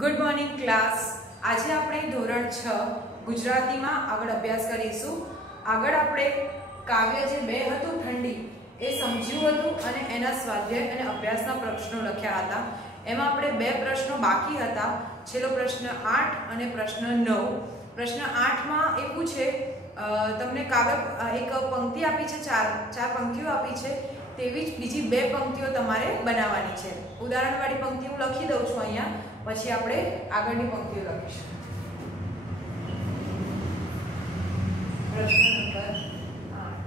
Good morning class. આજે આપણે ધોરણ 6 ગુજરાતીમાં આગળ અભ્યાસ કરીશું। આગળ આપણે કાવ્ય જે 2 હતું ઠંડી એ સમજ્યું હતું અને એના સ્વાધ્યાય અને અભ્યાસના પ્રશ્નો લખ્યા હતા। એમાં આપણે 2 પ્રશ્નો બાકી હતા। છેલ્લો પ્રશ્ન 8 અને પ્રશ્ન 9। પ્રશ્ન 8 માં એવું છે તમને કાવ્ય એક પંક્તિ આપી છે, ચાર પંક્તિઓ આપી છે, તેવી જ બીજી 2 પંક્તિઓ તમારે બનાવવાની છે। ઉદાહરણવાળી પંક્તિ હું લખી દઉં છું અહીંયા, પછી આપણે આગળની પંક્તિઓ લખીશું। પ્રશ્ન નંબર 8।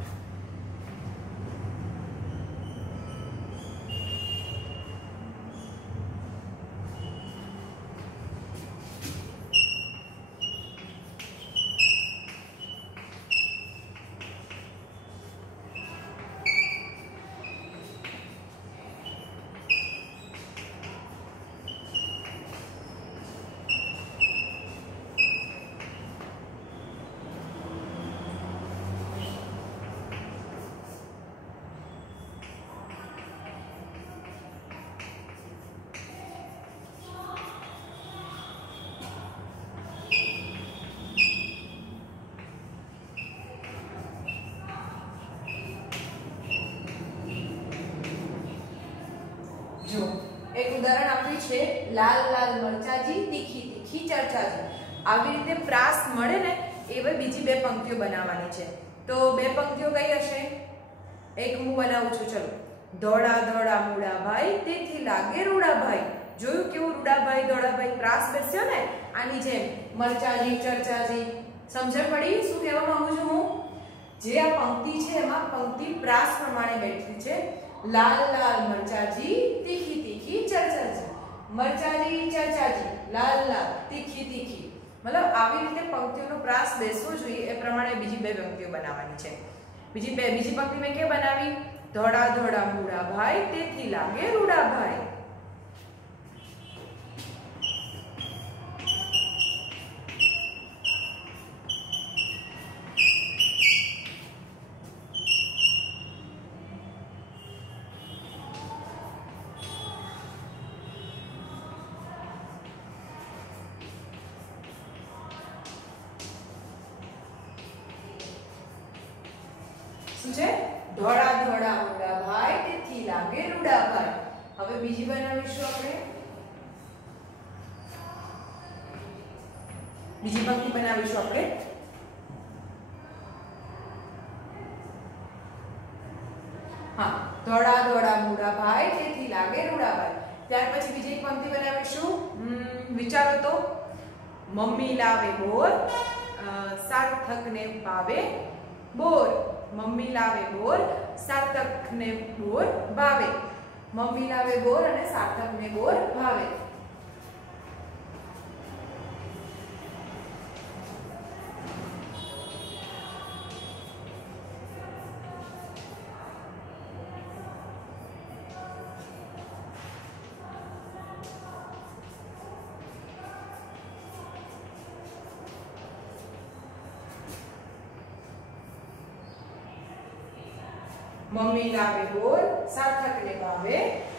જો એક ઉદાહરણ આપ્યું છે, લાલ લાલ મરચાજી તીખી તીખી ચર્ચાજી। આવી રીતે પ્રાસ મળે ને એવી બીજી 2 પંક્તિઓ બનાવવાની છે। તો 2 પંક્તિઓ કઈ હશે? એક હું બનાવું છું, ચલો। ધોળા ધોળા મૂળાભાઈ તેથી લાગે રૂડાભાઈ। જોયું કેવું રૂડાભાઈ ધોળાભાઈ પ્રાસ બેસ્યો ને આની જેમ, મરચાજી ચર્ચાજી। સમજણ પડી શું કહેવા માંગુ છું હું? જે આ પંક્તિ છે એમાં પંક્તિ પ્રાસ પ્રમાણે બેઠી છે। लाल लाल मरचाजी तीखी तीखी चर्चाजी। मरचाजी चर्चाजी, लाल लाल तीखी तीखी, मतलब આવી રીતે પંક્તિઓનો પ્રાસ બેસવો જોઈએ એ પ્રમાણે બીજી 2 પંક્તિઓ બનાવવાની છે। બીજી પંક્તિ મેં કે બનાવી? ધોળા ધોળા મૂળાભાઈ તેથી લાગે રૂડાભાઈ। શું છે? ધોળા ધોળા મૂળાભાઈ તેથી લાગે રૂડાભાઈ। હવે બીજી બનાવીશું આપણે, બીજી પંક્તિ બનાવીશું આપણે। હા, ધોળા ધોળા મૂળાભાઈ તેથી લાગે રૂડાભાઈ। ત્યાર પછી બીજી એક પંક્તિ બનાવીશું, વિચારો તો। મમ્મી લાવે બોર સાર્થકને ભાવે બોર। મમ્મી લાવે બોર સાર્થકને બોર ભાવે। મમ્મી લાવે બોર અને સાર્થકને બોર ભાવે। મમ્મી લાવે બોર સાર્થકને ભાવે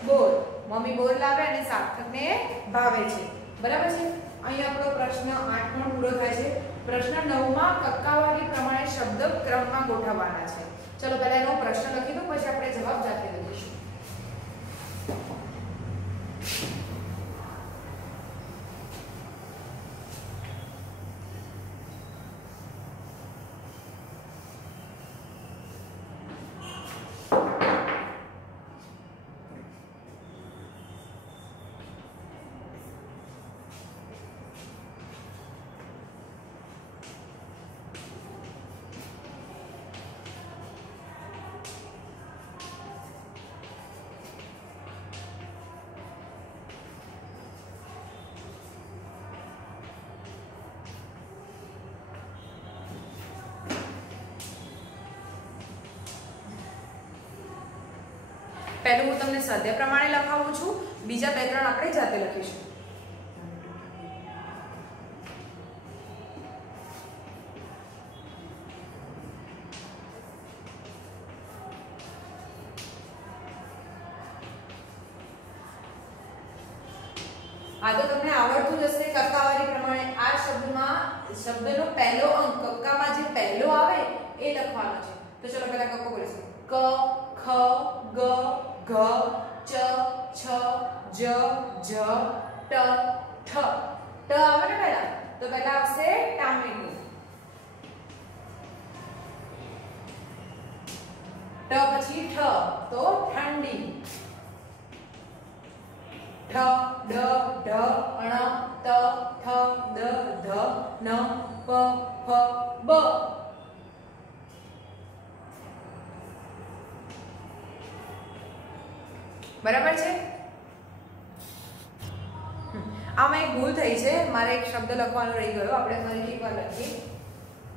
બોર। મમ્મી બોર લાવે અને સાર્થકને ભાવે છે, બરાબર છે। અહીં આપણો પ્રશ્ન 8 પણ પૂરો થાય છે। પ્રશ્ન 9 માં કક્કાવાળી પ્રમાણે શબ્દ ક્રમમાં ગોઠવવાના છે। ચલો પહેલા એનો પ્રશ્ન લખી દો, પછી આપણે જવાબ જાતે લખીશું। પહેલું હું તમને સ્વાધ્યાય પ્રમાણે લખાવું છું, બીજા 2-3 આપણે જાતે લખીશું। આ તો તમને આવડતું જ હશે કક્કાવારી પ્રમાણે આ શબ્દનો પહેલો અંક કક્કામાં જે પહેલો આવે એ લખવાનો છે તો ચલો પહેલા કક્કો બોલીશું ક ખ ગ ઘ ચ છ જ જ ટ ઠ ટ આવે ને પહેલા તો પહેલા આવશે ટામેટું ટ પછી ઠ તો ઠંડી ઠ ડ ઢ અણ ત થ દ ધ ન પ ફ બ બરાબર છે આમાં એક ભૂલ થઈ છે મારે એક શબ્દ લખવાનો રહી ગયો આપણે ફરીથી એકવાર લખીએ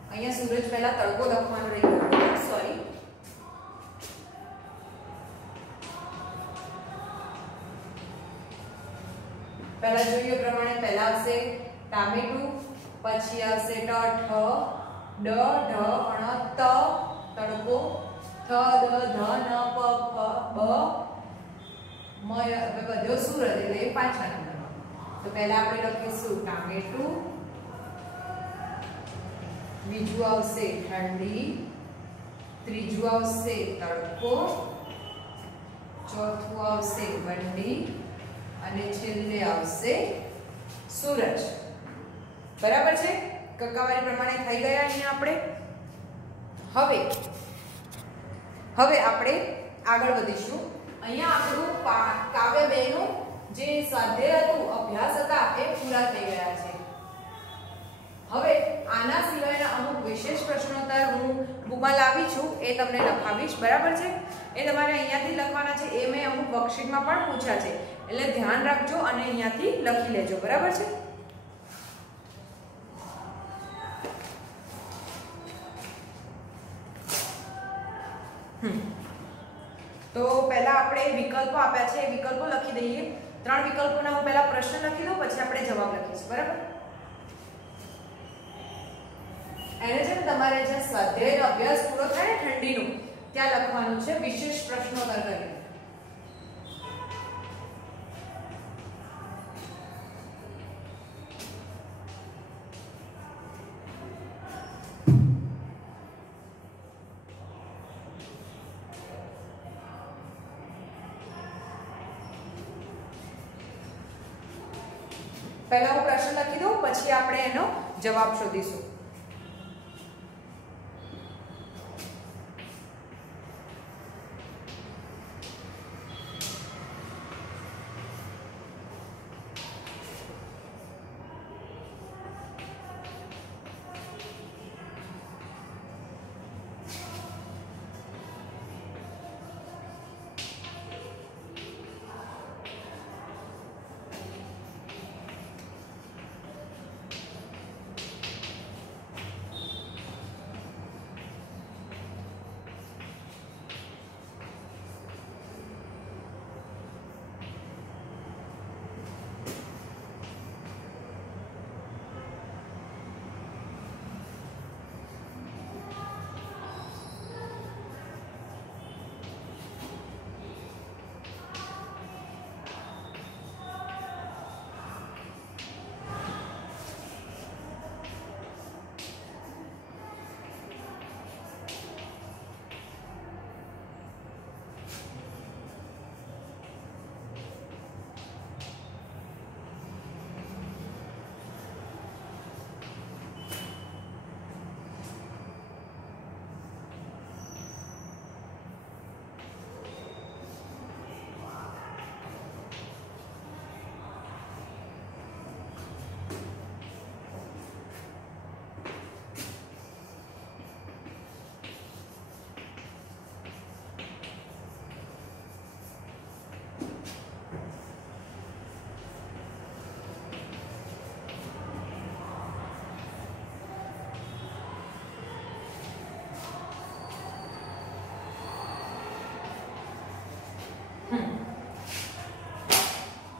અહીંયા સૂરજ પહેલા તડકો લખવાનો રહી ગયો સોરી પહેલા જોઈએ પ્રમાણે પહેલા આવશે ટામેટું પછી આવશે ટ ઠ ડ ઢ અણ ત તડકો થ દ ધ ન પ ફ બ મ બધો સૂરજ એટલે પાંચમા નંબરમાં તો પહેલા આપણે લખીશું ટામેટું બીજું આવશે ઠંડી ત્રીજું આવશે તડકો ચોથું આવશે બંડી અને છેલ્લે આવશે સૂરજ બરાબર છે કક્કાવારી પ્રમાણે થઈ ગયા અહીંયા આપણે હવે આપણે આગળ વધીશું અહીંયા આપણું કાવ્ય 2 નું જે સ્વાધ્યાય હતું અભ્યાસ હતા એ પૂરા થઈ ગયા છે હવે આના સિવાયના અમુક વિશેષ પ્રશ્નોત્તર હું બુકમાં લાવી છું એ તમને લખાવીશ બરાબર છે એ તમારે અહીંયાથી લખવાના છે એ મેં અમુક વર્કશીટમાં પણ પૂછ્યા છે એટલે ધ્યાન રાખજો અને અહીંયાથી લખી લેજો બરાબર છે તો પહેલા આપણે વિકલ્પો આપ્યા છે એ વિકલ્પો લખી દઈએ 3 વિકલ્પોના હું પહેલા પ્રશ્ન લખી દઉં પછી આપણે જવાબ લખીશું બરાબર એને છે તમારે જે સ્વાધ્યાયનો અભ્યાસ પૂરો થાય ને ઠંડીનું ત્યાં લખવાનું છે વિશેષ પ્રશ્નોત્તર કરીને પહેલા હું પ્રશ્ન લખી દઉં પછી આપણે એનો જવાબ શોધીશું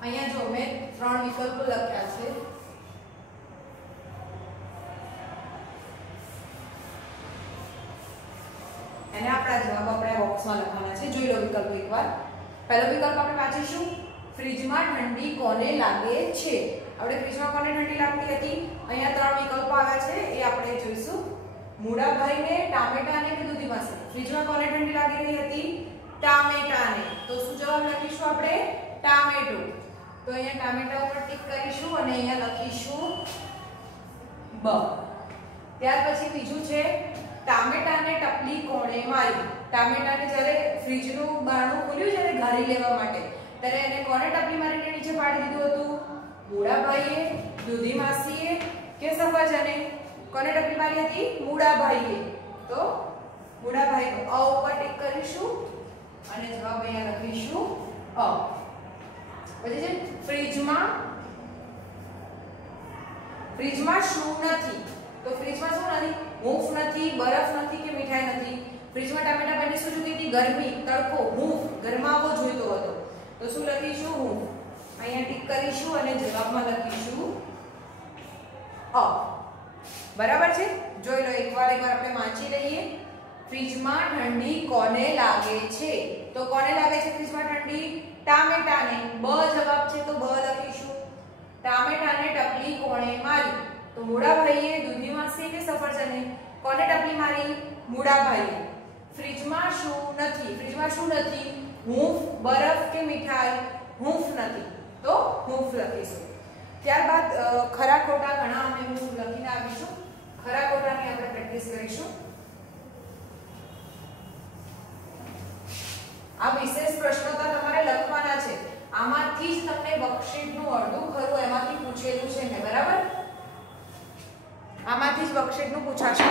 અહીંયા જો મેં 3 વિકલ્પો લખ્યા છે એને આપણા જવાબ આપણે બોક્સમાં લખવાના છે જોઈ લો વિકલ્પો એકવાર પહેલો વિકલ્પ આપણે વાંચીશું ફ્રીજમાં ઠંડી કોને લાગે છે? આપણે ફ્રીજમાં કોને ઠંડી લાગતી હતી? અહીંયા ત્રણ વિકલ્પો આવ્યા છે એ આપણે જોઈશું. મૂળાભાઈને, ટામેટાને કે દૂધી માસીને. ફ્રીજમાં કોને ઠંડી લાગી રહી હતી? ટામેટાને. તો શું જવાબ લખીશું આપણે? ટામેટું. તો અહીંયા ટામેટા ઉપર ટિક કરીશું અને અહીંયા લખીશું બ. ત્યાર પછી બીજું છે ટામેટાને ટપલી કોણે મારી? ટામેટાને જ્યારે ફ્રીજનું બારણું ખોલ્યું જ્યારે ઘારી લેવા માટે ત્યારે એને કોને ટપલી મારીને નીચે પાડી દીધું હતું? મૂળાભાઈએ, દૂધી માસીએ કે સફરજને? કોને ટપલી મારી હતી? મૂળાભાઈએ. તો મૂળાભાઈનું અ ઉપર ટિક કરીશું અને જવાબ અહીંયા લખીશું અ. પછી છે ફ્રીજમાં શું નથી? તો ફ્રીજમાં શું નથી? હૂંફ નથી, બરફ નથી કે મીઠાઈ નથી. ફ્રીજમાં ટામેટા માટે શું જોઈતી હતી? ગરમી, તડકો, હૂંફ, ગરમાવો જોઈતો હતો. તો શું લખીશું? હૂંફ. અહીંયા ટિક કરીશું અને જવાબમાં લખીશું અ. બરાબર છે? જોઈ લો એકવાર આપણે વાંચી લઈએ. ફ્રીજમાં ઠંડી કોને લાગે છે? તો કોને લાગે છે ફ્રીજમાં ઠંડી? ટામેટાને. બ જવાબ છે તો બ લખીશું. ટામેટાને ટપલી કોણે મારી? તો મૂળાભાઈએ, દૂધી માસી કે સફરજને? કોને ટપલી મારી? મૂળાભાઈએ. ફ્રીજમાં શું નથી? ફ્રીજમાં શું નથી? હૂંફ, બરફ કે મીઠાઈ? હૂંફ નથી. તો હૂંફ લખીશું. ત્યારબાદ ખરા ખોટા ઘણા અમે હું લખીને આવીશું. ખરા ખોટાની આપણે પ્રેક્ટિસ કરીશું. આ વિશેષ પ્રશ્નોત્તર તમારે લખવાના છે. આમાંથી જ તમને વર્કશીટનું અડધું ખરું એમાંથી પૂછેલું છે ને, બરાબર? આમાંથી જ વર્કશીટનું પૂછાશે.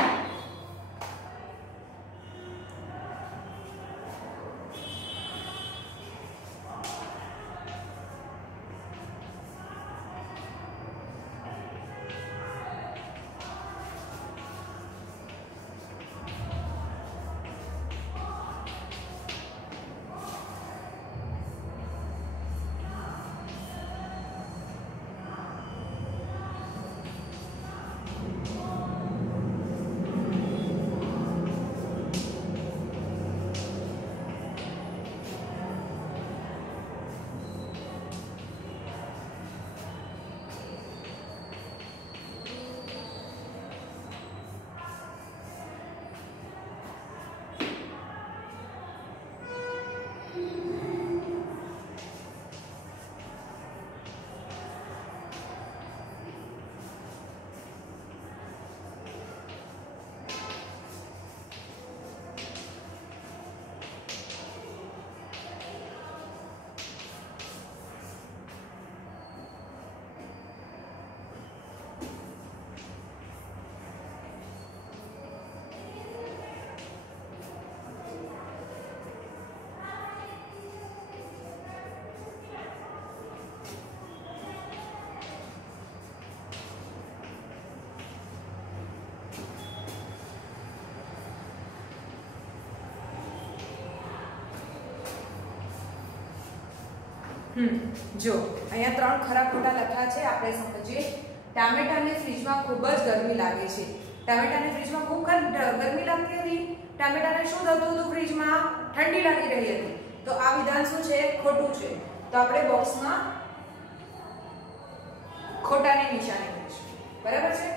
જો અહીંયા ત્રણ ખરા ખોટા લખ્યા છે. આપણે સમજીએ. ટામેટાને ફ્રીજમાં ખૂબ જ ગરમી લાગે છે. ટામેટાને ફ્રીજમાં ખૂબ ગરમી લાગતી હતી. ટામેટાને શું થતું હતું? ફ્રીજમાં ઠંડી લાગી રહી હતી. તો આ વિધાન શું છે? ખોટું છે. તો આપણે બોક્સમાં ખોટાની નિશાની કરીશું. બરાબર છે?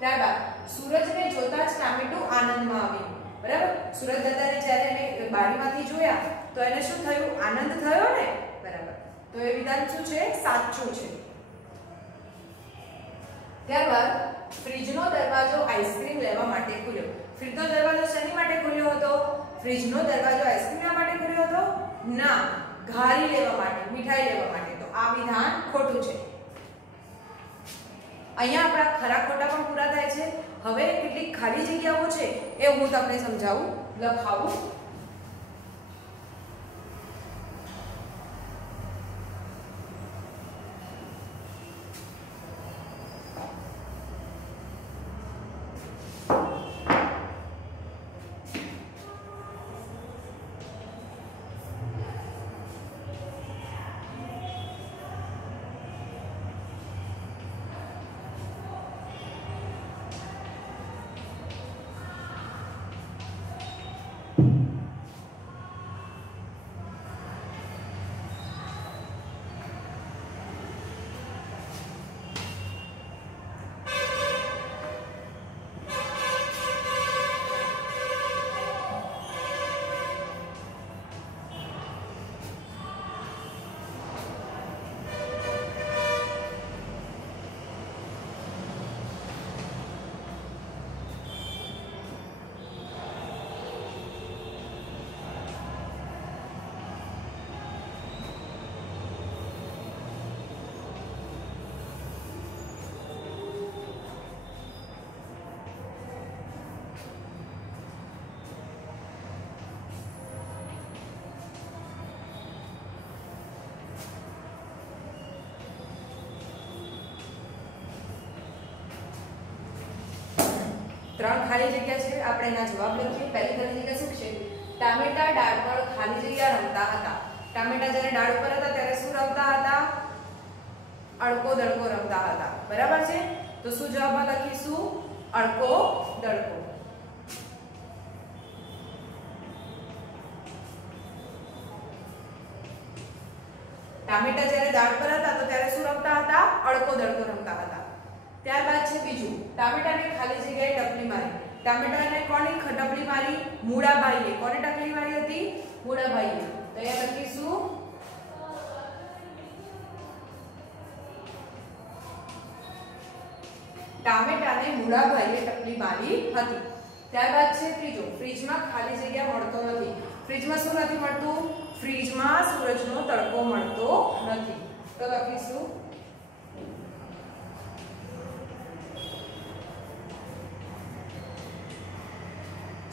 ત્યારબાદ સૂરજને જોતા જ ટામેટું આનંદમાં આવ્યું. બરાબર? સૂરજ દાદાને જ્યારે એને બારીમાંથી જોયા તો એને શું થયું? આનંદ થયો ને? બરાબર. તો એ વિધાન શું છે? સાચું છે. ત્યારબાદ ફ્રીજનો દરવાજો આઈસ્ક્રીમ લેવા માટે ખુલ્યો. ફ્રીજનો દરવાજો શેની માટે ખુલ્યો હતો? ફ્રીજનો દરવાજો આઈસ્ક્રીમ માટે ખુલ્યો હતો? ના, ઘારી લેવા માટે, મીઠાઈ લેવા માટે. તો આ વિધાન ખોટું છે. અહીંયા આપણા ખરા ખોટા પણ પૂરા થાય છે. હવે કેટલીક ખાલી જગ્યાઓ છે એ હું તમને સમજાવું, લખાવું. ત્રણ ખાલી જગ્યા છે, આપણે એના જવાબ લખીએ. પહેલી ખાલી જગ્યા શું છે? ટામેટા ડાળ પર ખાલી જગ્યા રમતા હતા. ટામેટા જ્યારે ડાળ ઉપર હતા ત્યારે શું રમતા હતા? અડકો દડકો રમતા હતા. બરાબર છે? તો શું જવાબમાં લખીશું? અડકો દડકો. ટામેટા જ્યારે દાળ પર હતા તો ત્યારે શું રમતા હતા? અડકો દડકો રમતા હતા. ત્યારબાદ છે બીજું, ટામેટાને ખાલી જગ્યાએ ટપલી મારી. ટામેટાને કોણે ટપલી મારી? મૂળાભાઈએ. કોને ટપલી મારી હતી? મૂળાભાઈએ. તો અહીંયા લખીશું ટામેટાને મૂળાભાઈએ ટપલી મારી હતી. ત્યારબાદ છે ત્રીજો, ફ્રીજમાં ખાલી જગ્યા મળતો નથી. ફ્રીજમાં શું નથી મળતું? ફ્રીજમાં સૂરજનો તડકો મળતો નથી. તો લખીશું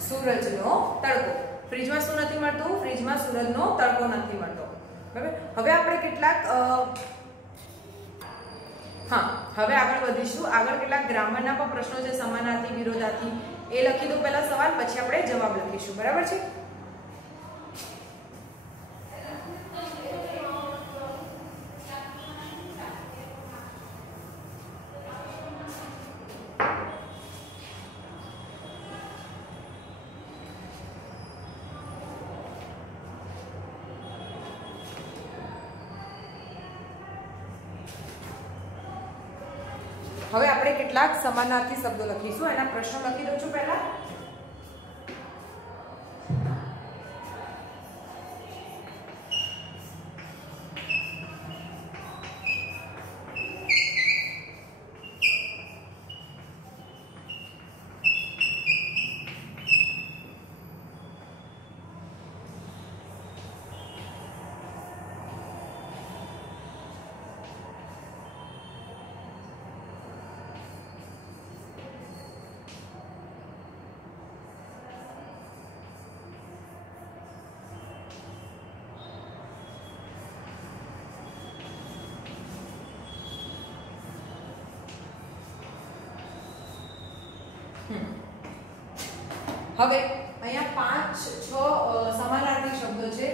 સૂરજનો તડકો. ફ્રીજમાં શું નથી મળતું? ફ્રીજમાં સૂરજનો તડકો નથી મળતો. બરાબર. હવે આપણે કેટલાક હવે આગળ વધીશું. આગળ કેટલાક ગ્રામરના પણ પ્રશ્નો છે, સમાનાર્થી, વિરોધાર્થી. એ લખી દો પહેલા સવાલ, પછી આપણે જવાબ લખીશું. બરાબર છે? હવે આપણે કેટલાક સમાનાર્થી શબ્દો લખીશું. એના પ્રશ્નો લખી દઉં છું પહેલા. હવે અહીંયા 5-6 સમાનાર્થી શબ્દો છે.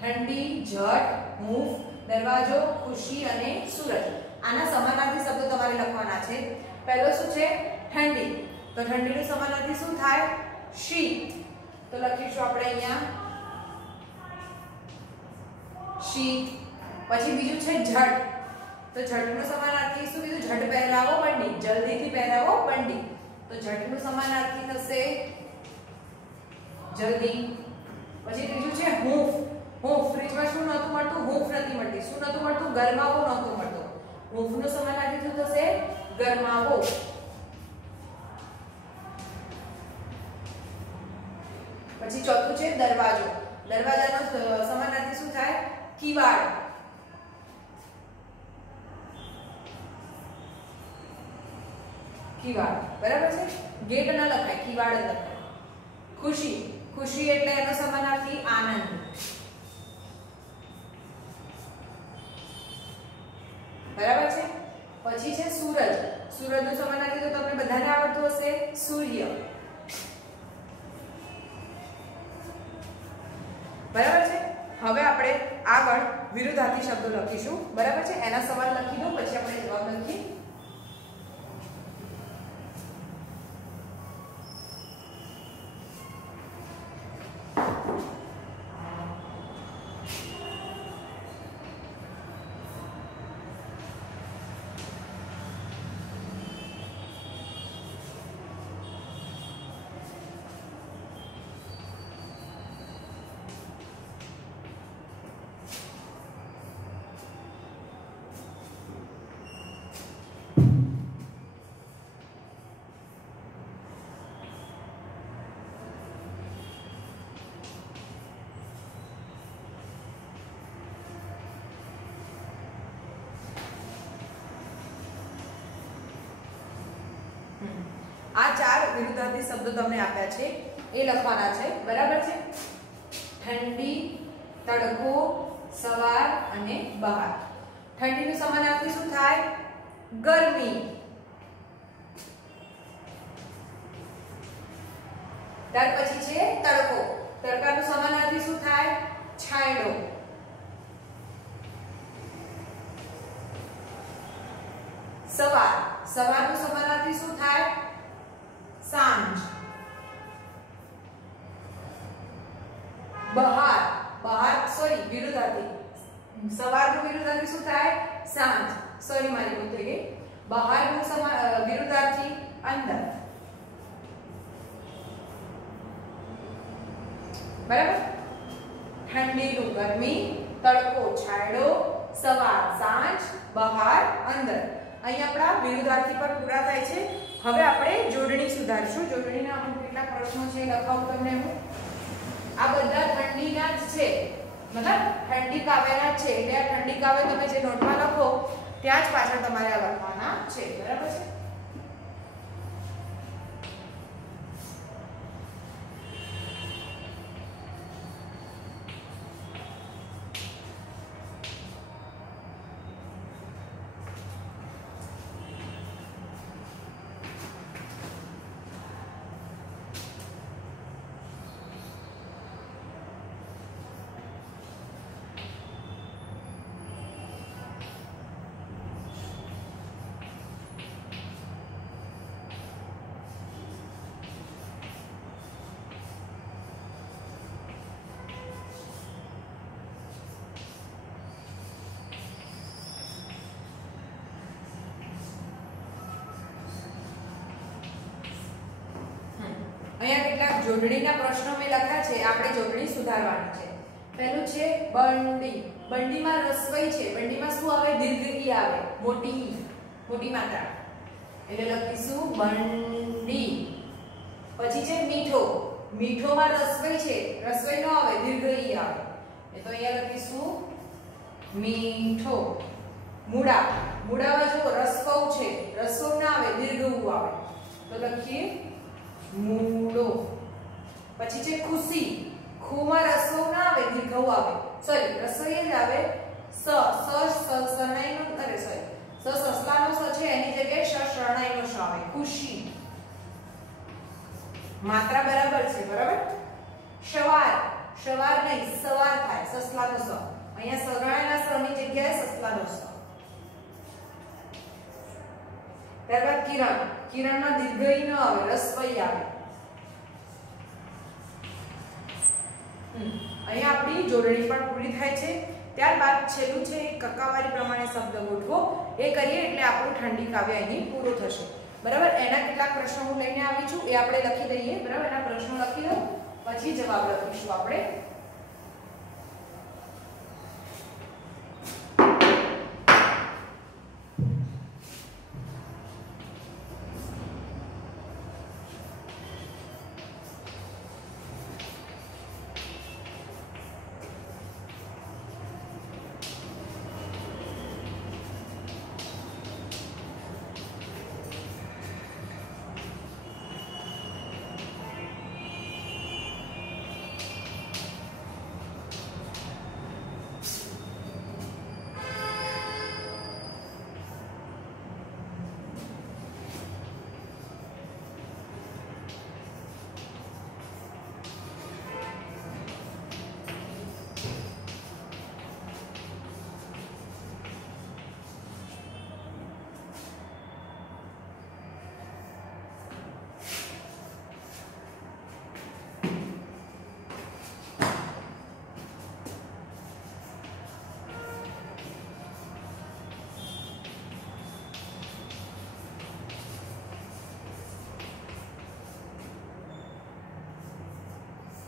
ઠંડી, ઝટ, હૂંફ, દરવાજો, ખુશી અને સૂરજ. આના સમાનાર્થી શબ્દો તમારે લખવાના છે. પહેલો શું છે? ઠંડી. તો ઠંડીનું સમાનાર્થી શું થાય? શીત. તો લખીશું આપણે અહીંયા શીત. પછી બીજું છે ઝટ. તો ઝટનું સમાનાર્થી શું કીધું? ઝટ પહેરાવો બંડી. જલ્દીથી પહેરાવો બંડી. તો ઝટનું સમાનાર્થી થશે જલ્દી. પછી ત્રીજું છે હૂંફ. હૂંફ. ફ્રીજમાં શું નહોતું મળતું? હૂંફ નથી મળતી. શું નહોતું મળતું? ગરમાવો નહોતું મળતો. હૂંફનું સમાનાર્થી શું થશે? ગરમાવો. પછી ચોથું છે દરવાજો. દરવાજાનો સમાનાર્થી શું થાય? કિવાડ. કિવાડ. બરાબર છે? ગેટ ન લખાય, કિવાડ લખાય. ખુશી. ખુશી એટલે એનો સમાનાર્થી આનંદ. બરાબર છે? પછી છે સૂરજ. સૂરજનું સમાનાર્થી તો તમને બધાને આવડતું હશે, સૂર્ય. બરાબર છે? હવે આપણે આગળ વિરુદ્ધાર્થી શબ્દો લખીશું. બરાબર છે? એના સવાલ લખી દો, પછી આપણે જવાબ લખીએ. આ 4 વિરુદ્ધાર્થી શબ્દો તમને આપ્યા છે, એ લખવાના છે. બરાબર છે? ઠંડી, તડકો, સવાર અને બહાર. ઠંડીનું સમાનાર્થી શું થાય? ગરમી. ત્યાર પછી છે તડકો. તડકાનો સમાનાર્થી શું થાય? છાંયડો. સવાર. સવારનો સમાનાર્થી શું થાય? સાંજ. બહાર. બહાર સોરી વિરુદ્ધાર્થી. સવારનો વિરુદ્ધાર્થી શું થાય? સાંજ. સોરી મારી ભૂલ થઈ ગઈ. બહારનો વિરુદ્ધાર્થી અંદર. બરાબર. ઠંડીનું ગરમી, તડકો છાંયડો, સવાર સાંજ, બહાર અંદર. અહીં આપણા વિરુદ્ધાર્થી પર પૂરા થાય છે. હવે આપણે જોડણી સુધારશું. જોડણીના અમુક કેટલાક પ્રશ્નો છે લખાવું તમને હું. આ બધા ઠંડીના જ છે, મતલબ ઠંડી કાવ્યના જ છે. એટલે આ ઠંડી કાવ્ય તમે જે નોટમાં લખો ત્યાં જ પાછળ તમારે આ લખવાના છે. બરાબર છે. અહીંયા કેટલાક જોડણીના પ્રશ્નો મેં લખ્યા છે. આપણે જોડણી સુધારવાની છે. પહેલું છે બંડી. બંડીમાં રસવઈ છે. બંડીમાં શું આવે? દીર્ઘ ઈ આવે, મોટી ઈ, મોટી માત્રા. એટલે લખીશું બંડી. પછી છે મીઠો. મીઠોમાં રસવઈ છે. રસવઈ નો આવે, દીર્ઘ ઈ આવે. એ તો અહીંયા લખીશું મીઠો. મૂળા. મૂળામાં જો રસવઉ છે. રસવઉ ના આવે, દીર્ઘ ઉ આવે. તો લખીએ મૂળો. પછી છે ખુશી. ખુમાં રસવઉ ના આવે, દીર્ઘ ઉ આવે. સોરી રસવઈ જ આવે. શરણાઈનો અરે સોરી સસલાનો સ છે એની જગ્યાએ શરણાઈનો શ આવે. ખુશી. માત્રા બરાબર છે. બરાબર. સવાર. સવાર નહીં, સવાર થાય. સસલાનો સ. અહીંયા શરણાઈના સ ની જગ્યાએ સસલાનો સ. ત્યારબાદ કિરણ. કિરણનો દીર્ઘ ઈ ન આવે, રસવઈ આવે. અહીંયા આપણી જોડણી પણ પૂરી થાય છે. ત્યારબાદ છેલ્લું છે કક્કાવારી પ્રમાણે શબ્દ ગોઠવો. એ કરીએ એટલે આપણું ઠંડી કાવ્ય અહીં પૂરું થશે. બરાબર. એના કેટલાક પ્રશ્નો હું લઈને આવી છું, એ આપણે લખી દઈએ. બરાબર. એના પ્રશ્નો લખી દો, પછી જવાબ લખીશું આપણે.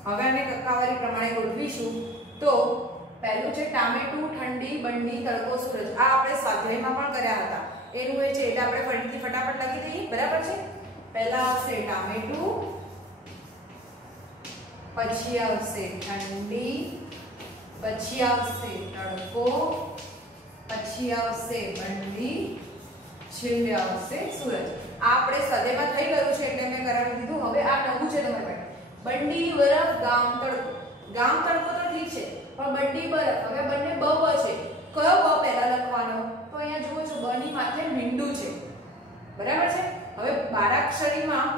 હવે અમે કક્કાવારી પ્રમાણે ગોઠવીશું. તો પહેલું છે ટામેટું, ઠંડી, બંડી, તડકો, સૂરજ. આ આપણે સ્વાધ્યાયમાં પણ કર્યા હતા. એનું એ છે એટલે આપણે ફરીથી ફટાફટ લખી દઈએ. બરાબર છે. પહેલા આવશે ટામેટું, પછી આવશે ઠંડી, પછી આવશે તડકો, પછી આવશે બંડી, છેલ્લે આવશે સૂરજ. આ આપણે સ્વાધ્યાયમાં થઈ ગયું છે એટલે મેં કરાવી દીધું. હવે આ નવું છે તમારી પાસે. બંડી, બરફ, ગામ, તડકો. ગામ તડકો તો ઠીક છે, પણ બંડી, બરફ. હવે બંને બ છે. કયો બ પહેલા લખવાનો? તો અહીંયા જુઓ છો બ ની માથે મીંડું છે. બરાબર છે. હવે બારાક્ષરીમાં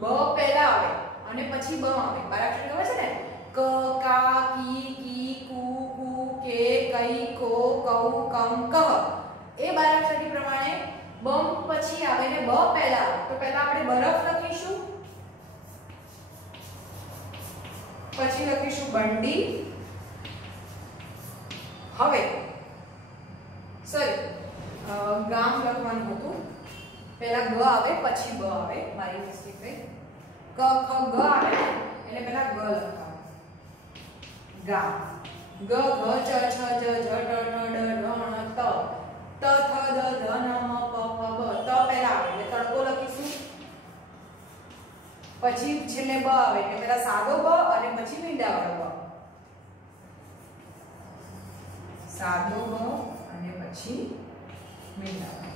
બ પહેલા આવે અને પછી બ આવે. બારાક્ષરી ખબર છે ને? ક કા કી કી કુ કુ કે કઈ કો કૌ કમ કહ. એ બારાક્ષરી પ્રમાણે બમ પછી આવે ને બ પહેલા આવે. તો પહેલા આપણે બરફ લખીશું, પછી લખીશું બંડી. હવે સોરી ગામ લખવાનું હતું, પહેલા ગ આવે પછી બ આવે, મારી મિસ્ટેક થઈ. ક ખ ગ આવે ને એટલે પહેલા ગ લખવાનું. ગામ. ગ ઘ ચ છ જ ઝ ટ ઠ ડ ઢ ણ ત ત થ દ ધ ન મ પ ફ બ. ત પહેલા આવે એટલે તડકો લખીશું, પછી છેલ્લે બ આવે એટલે પહેલા સાદો બ અને પછી મીંડાવાળો બ. સાદો બ અને પછી મીંડાવાળો.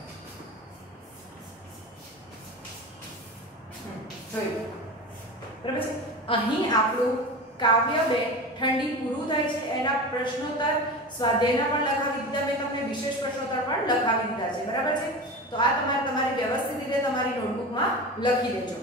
જોયું બરાબર છે. અહીં આપણું કાવ્ય 2 ઠંડી પૂરું થાય છે. એના પ્રશ્નોત્તર સ્વાધ્યાયના પણ લખાવી દીધા, મેં તમને વિશેષ પ્રશ્નોત્તર પણ લખાવી દીધા છે. બરાબર છે. તો આ તમારી વ્યવસ્થિત રીતે તમારી નોટબુકમાં લખી દેજો.